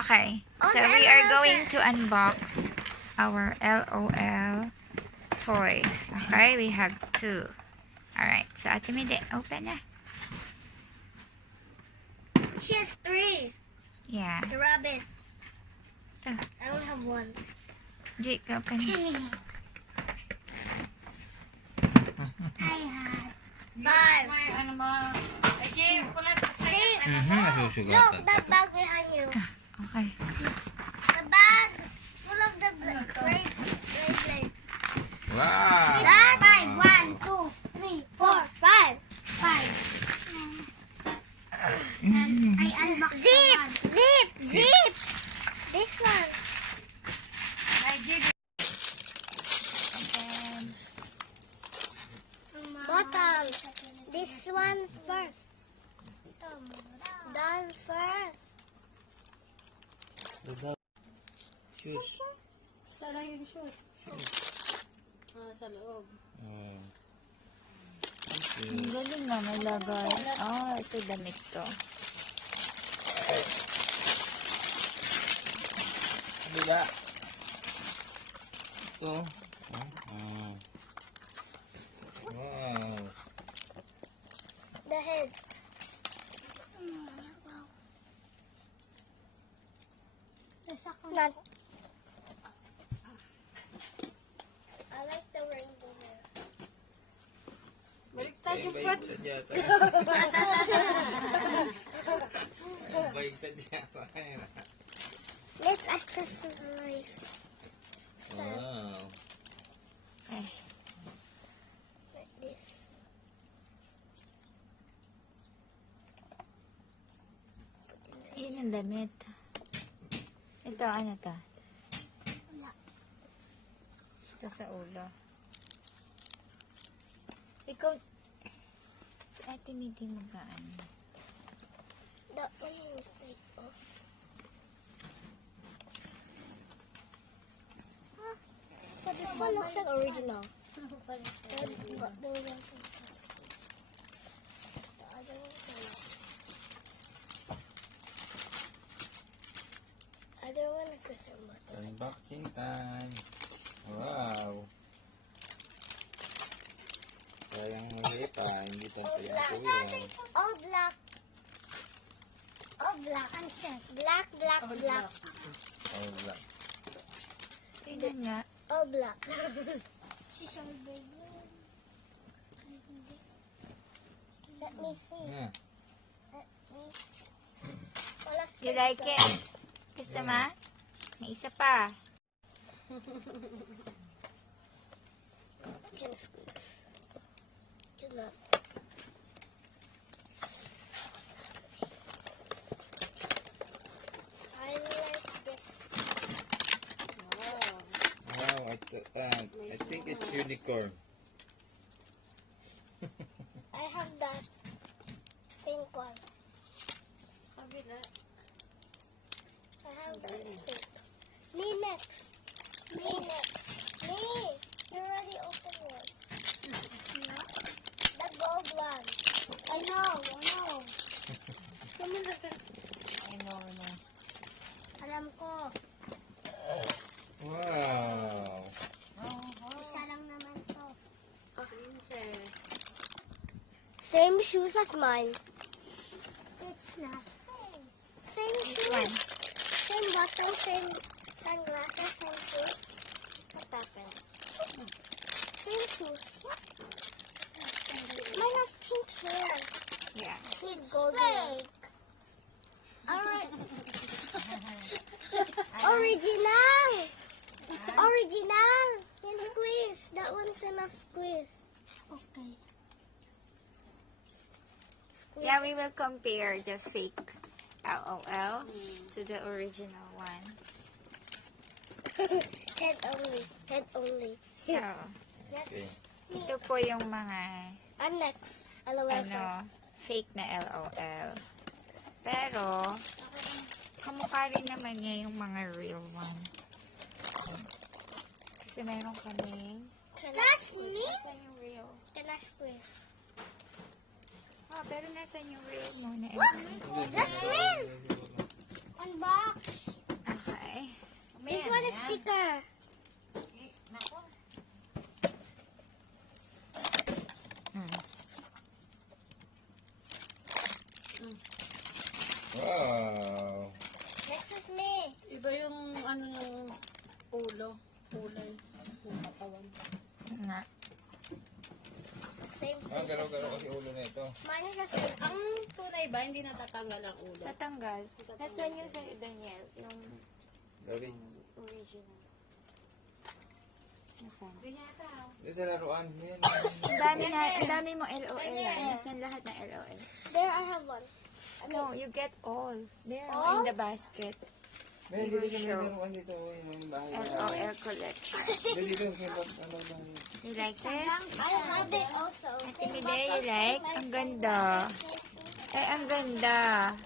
Okay, so we are going to unbox our LOL toy. Okay, we have two. Alright, so Ate Mide, open na. She has three. Yeah. The rabbit. Ito. I only have one. Jake, open. I had five. Six. Look, that bag behind you. Okay. The bag full of the grape. Wow! That five. 1, 2, 3, 4, 5. 5. I unboxed zip. This one. Bottle. This one first. Doll first. Shoes. Saan yung shoes? Sa loob. Ang galing nga, may lagay. Oh, ito damit ko. Diba? Ito. Wow. The head. Not. I like the rainbow hair. Baliktad yung foot. Baliktad yata. Baliktad yata. Let's accessorize. Wow. Okay. Like this. Yun ang damit. Ito, ano to? Ito sa ulo. Ikaw, si Ate Mide magaan. That one was take off. Huh? But this one looks like original. But the one the other one's not. Other one is the same button. Unboxing time. Wow. Sayang maliit hindi tayo kuya. All black. All black. Uncheck. Black. All black. Tingnan nga. All black. She's so big. Let me see. Yeah. Let me see. You like it? Gusto mo? May isa pa. Can squeeze. Cannot. I like this. Wow, I think it's unicorn. I have that pink one. Kabila. I have that pink. Me next. Me next. Me. You already opened yours. The gold one. I know. I know. Alam ko. Wow. Isa lang naman to. Same shoes as mine. It's not. Same shoes. Same bottle, same sunglasses, same shoes. What happened? Same shoes. Mine has pink hair. Yeah. With golden. Alright. Original. Original. Can squeeze. That one's enough squeeze. Okay. Yeah, we will compare the fake LOL to the original one. Head only. Head only. So, Next. Me. ito po yung mga I'm next. LOL ano, first. fake na LOL. Pero, kamukha rin naman niya yung mga real one. Kasi meron kaming, That's me? nasan yung real? Can I squeeze? Ah, pero nasan yung real mo na LOL? Jasmine! Unbox. Okay. This one is sticker. Wow. Next is me. Iba yung ano ng ulo. Kulay. Yung katawan. Nga. Same Ah, place. galaw-galaw kasi ulo na ito. Mine is the same. Ang tunay ba, hindi natatanggal ang ulo? Tatanggal. Nasaan yung sa'yo, Daniel? Yung Galing. original. Nasaan? Doon sa laruan. Yan. Ang dami mo LOL. Nasaan lahat ng LOL? There, I have one. No, you get all. There, All? in the basket. Meron dito sa may laruan dito. Yung bahay na. LOL collection. Dito, ano lang. You like it? I have it also. Ate Mide, you like? Ang ganda. Ay, ang ganda.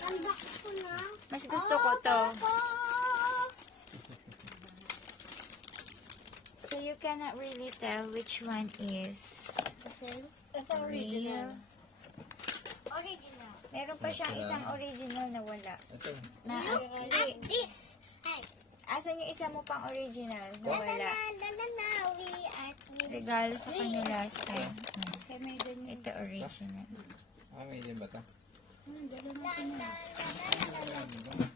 Unbox ko na. Mas gusto ko to. So you cannot really tell which one is The same. Ito original. real. Original. Meron pa siyang isang original na wala. Ito. Na, And this. Hey. asan yung isa mo pang original na La la wala? la la la. We are. Regalo sa kanya last time. Kaya may ganyan. Ito original. Ah, may yan ba ito? La la la la la la.